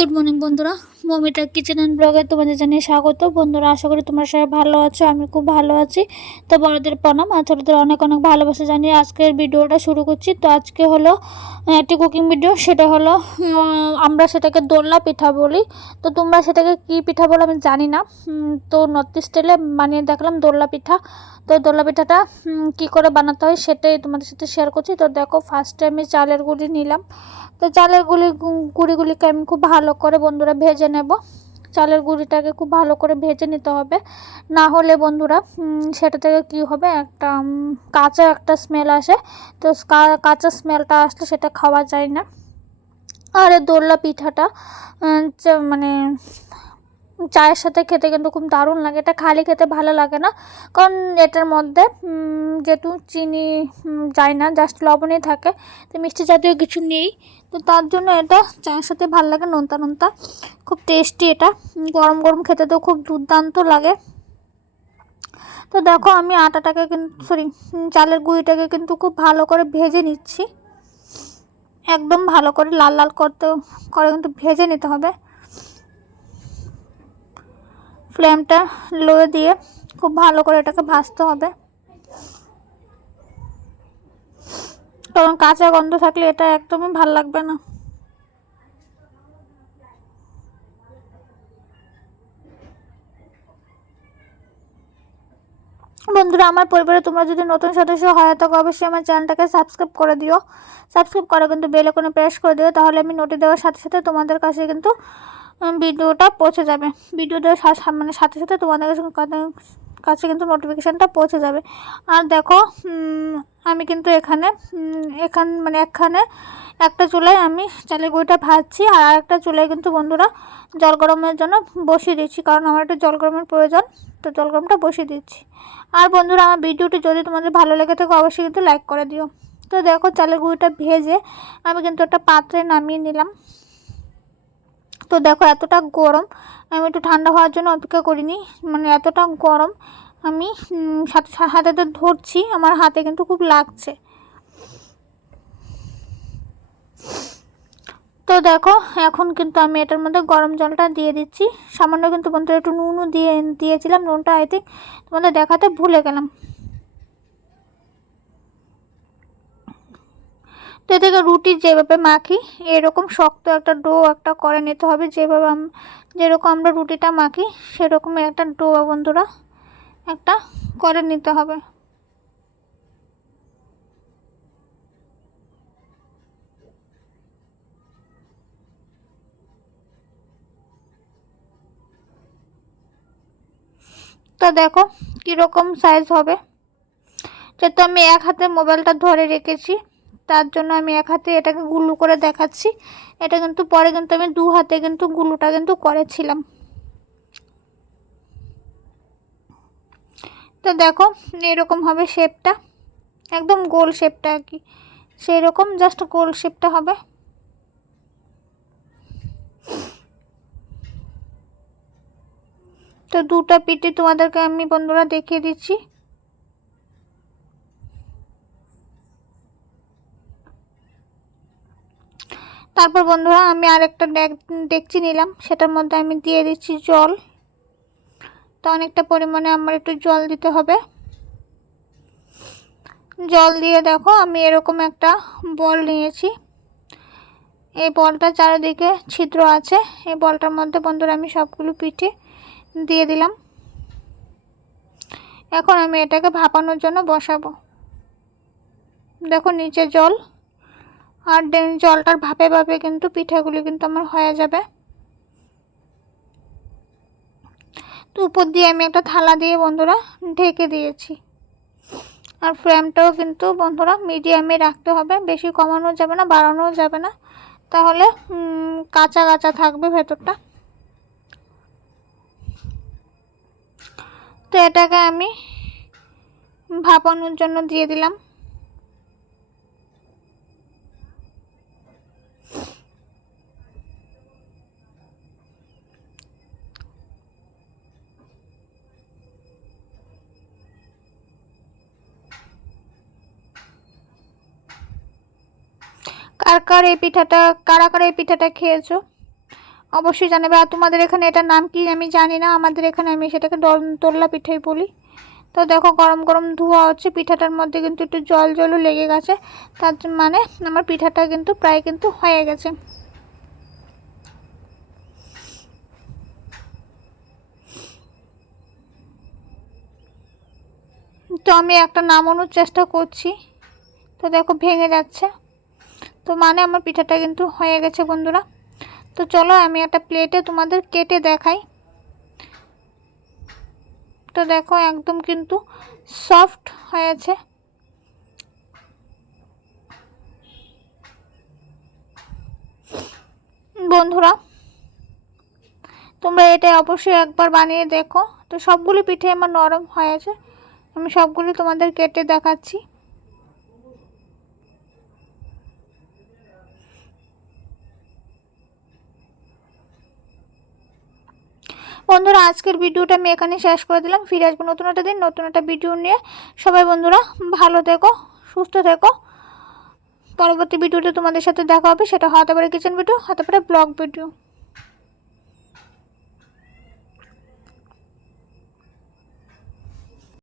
Good morning বন্ধুরা। মমিটা kitchen and ব্লগে তোমাদের জানিয়ে স্বাগত। বন্ধুরা, আশা করি তোমরা সবাই ভালো আছো, আমি খুব ভালো আছি। তো বড়দের প্রণাম, আর ছোটোদের অনেক অনেক ভালোবাসা জানিয়ে আজকের ভিডিওটা শুরু করছি। তো আজকে হলো একটি কুকিং ভিডিও সেটা হলো আমরা সেটাকে দোল্লা পিঠা বলি। তো তোমরা সেটাকে কি পিঠা বলো আমি জানি না। তো নর্থ স্টাইলে বানিয়ে দেখলাম দোল্লা পিঠা। তো দোল্লা পিঠাটা কী করে বানাতে হয় সেটাই তোমাদের সাথে শেয়ার করছি। তো দেখো ফার্স্টে আমি চালের গুঁড়ি নিলাম। তো চালের গুলি গুঁড়িগুলিকে আমি খুব ভালো করে বন্ধুরা ভেজে নেব। চালের গুঁড়িটাকে খুব ভালো করে ভেজে নিতে হবে। না হলে বন্ধুরা সেটা থেকে কি হবে, একটা কাঁচা একটা স্মেল আসে। তো কাঁচা স্মেলটা আসলে সেটা খাওয়া যায় না। আর দোল্লা পিঠাটা মানে চায়ের সাথে খেতে কিন্তু খুব দারুণ লাগে। এটা খালি খেতে ভালো লাগে না। কারণ এটার মধ্যে যেহেতু চিনি যায় না জাস্ট লবণই থাকে, তো মিষ্টি জাতীয় কিছু নেই। তো তার জন্য এটা চায়ের সাথে ভালো লাগে, নোনতা নোনতা। খুব টেস্টি এটা। গরম গরম খেতে তো খুব দুর্দান্ত লাগে। তো দেখো আমি আটাটাকে কিন্তু সরি চালের গুঁড়িটাকে কিন্তু খুব ভালো করে ভেজে নিচ্ছি। একদম ভালো করে, লাল লাল করতে, করে কিন্তু ভেজে নিতে হবে। ফ্লেমটা লো দিয়ে খুব ভালো করে এটাকে ভাজতে হবে। কারণ কাঁচা গন্ধ থাকলে এটা একদমই ভালো লাগবে না। বন্ধুরা, আমার পরিবারে তোমরা যদি নতুন সদস্য হয় তো অবশ্যই আমার চ্যানেলটাকে সাবস্ক্রাইব করে দিও। সাবস্ক্রাইব করে কিন্তু বেল আইকনে প্রেস করে দিও, তাহলে আমি নোটি দেওয়ার সাথে সাথে তোমাদের কাছে কিন্তু ভিডিওটা পৌঁছে যাবে। ভিডিও দেওয়ার সা- সা- মানে সাথে সাথে তোমাদের কাছে কাছে- কিন্তু নোটিফিকেশানটা পৌঁছে যাবে। আর দেখো আমি কিন্তু এখানে এখান মানে এখানে একটা চুলায় আমি চালের গুঁড়িটা ভাজছি আর আরেকটা চুলায় কিন্তু বন্ধুরা জল গরমের জন্য বসিয়ে দিচ্ছি, কারণ আমার একটু জল গরমের প্রয়োজন, তো জল গরমটা বসিয়ে দিচ্ছি। আর বন্ধুরা, আমার ভিডিওটি যদি তোমাদের ভালো লেগে থাকে, অবশ্যই কিন্তু লাইক করে দিও। তো দেখো, চালের গুঁড়িটা ভেজে আমি কিন্তু একটা পাত্রে নামিয়ে নিলাম। তো দেখো এতটা গরম, আমি একটু ঠান্ডা হওয়ার জন্য অপেক্ষা করিনি। মানে এতটা গরম, আমি হাতে তো ধরছি, আমার হাতে কিন্তু খুব লাগছে। তো দেখো, এখন কিন্তু আমি এটার মধ্যে গরম জলটা দিয়ে দিচ্ছি। সামান্য কিন্তু বন্ধুরা একটু নুনও দিয়ে, দিয়েছিলাম, নুনটা আই থিঙ্ক তোমাদের দেখাতে ভুলে গেলাম। তো থেকে রুটি যেভাবে মাখি, এরকম শক্ত একটা ডো একটা করে নিতে হবে। যেভাবে যেরকম আমরা রুটিটা মাখি সেরকম একটা ডো বন্ধুরা একটা করে নিতে হবে। তো দেখো কীরকম সাইজ হবে। যেহেতু আমি এক হাতে মোবাইলটা ধরে রেখেছি তার জন্য আমি এক হাতে এটাকে গুলু করে দেখাচ্ছি। এটা কিন্তু পরে কিন্তু আমি দু হাতে কিন্তু গুলুটা কিন্তু করেছিলাম। তো দেখো, এরকম হবে শেপটা। একদম গোল শেপটা আর কি। সেই রকম জাস্ট গোল শেপটা হবে। তো দুটো পিঠে তোমাদেরকে আমি বন্ধুরা দেখিয়ে দিচ্ছি। তারপর বন্ধুরা আমি আরেকটা ডেকচি নিলাম। সেটার মধ্যে আমি দিয়ে দিচ্ছি জল। তো অনেকটা পরিমাণে আমার একটু জল দিতে হবে। জল দিয়ে দেখো আমি এরকম একটা বল নিয়েছি। এই বলটা চারিদিকে ছিদ্র আছে। এই বলটার মধ্যে বন্ধুরা আমি সবগুলো পিঠে দিয়ে দিলাম। এখন আমি এটাকে ভাপানোর জন্য বসাবো। দেখো নিচে জল। আর জলটার ভাপে ভাপে কিন্তু পিঠাগুলি কিন্তু আমার হয়ে যাবে। তো উপর দিয়ে আমি একটা থালা দিয়ে বন্ধুরা ঢেকে দিয়েছি। আর ফ্লেমটাও কিন্তু বন্ধুরা মিডিয়ামে রাখতে হবে, বেশি কমানো যাবে না বাড়ানো যাবে না। তাহলে কাঁচা কাঁচা থাকবে ভেতরটা। তো এটাকে আমি ভাপানোর জন্য দিয়ে দিলাম। কার কার এই পিঠাটা, কারা কারা এই পিঠাটা খেয়েছো? অবশ্যই জানাবে। আর তোমাদের এখানে এটার নাম কি আমি জানি না। আমাদের এখানে আমি সেটাকে দোল্লা পিঠাই বলি। তো দেখো, গরম গরম ধোয়া হচ্ছে। পিঠাটার মধ্যে কিন্তু একটু জল জলও লেগে গেছে। তার মানে আমার পিঠাটা কিন্তু প্রায় কিন্তু হয়ে গেছে। তো আমি একটা নামানোর চেষ্টা করছি। তো দেখো, ভেঙে যাচ্ছে। তো মানে আমার পিঠাটা কিন্তু হয়ে গেছে বন্ধুরা। তো চলো আমি একটা প্লেটে তোমাদের কেটে দেখাই। তো দেখো একদম কিন্তু সফট হয়েছে। বন্ধুরা, তোমরা এটা অবশ্যই একবার বানিয়ে দেখো। তো সবগুলি পিঠে আমার নরম হয়েছে। আমি সবগুলি তোমাদের কেটে দেখাচ্ছি। বন্ধুরা, আজকের ভিডিওটা আমি এখানে শেষ করে দিলাম। ফিরে আসব নতুন একটা দিন, নতুন একটা ভিডিও নিয়ে। সবাই বন্ধুরা, ভালো থেকো, সুস্থ থেকো। পরবর্তী ভিডিওটা তোমাদের সাথে দেখা হবে, সেটা হতে পারে কিচেন ভিডিও হতে পারে ব্লগ ভিডিও